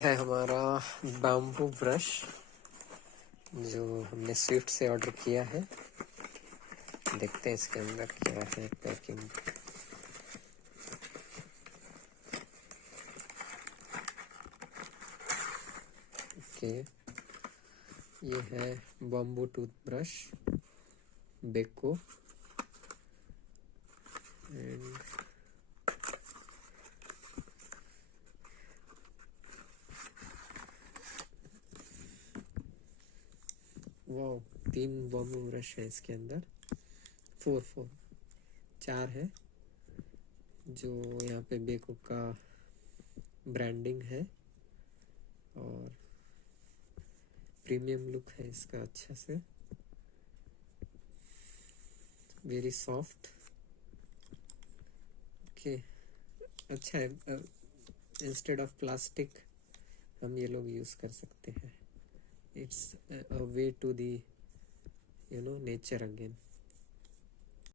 है हमारा bamboo brush जो हमने स्विफ्ट से ऑर्डर किया है। देखते हैं इसके अंदर क्या है पैकिंग। ओके, ये है बैम्बू टूथब्रश बेको एंड वो 3 बैम्बू ब्रश है इसके अंदर। 4 है जो यहाँ पे बेको का ब्रांडिंग है और प्रीमियम लुक है इसका अच्छा से। Very soft. ओके, अच्छा है। इंस्टेड ऑफ प्लास्टिक हम ये लोग यूज कर सकते हैं। It's a way to the nature again.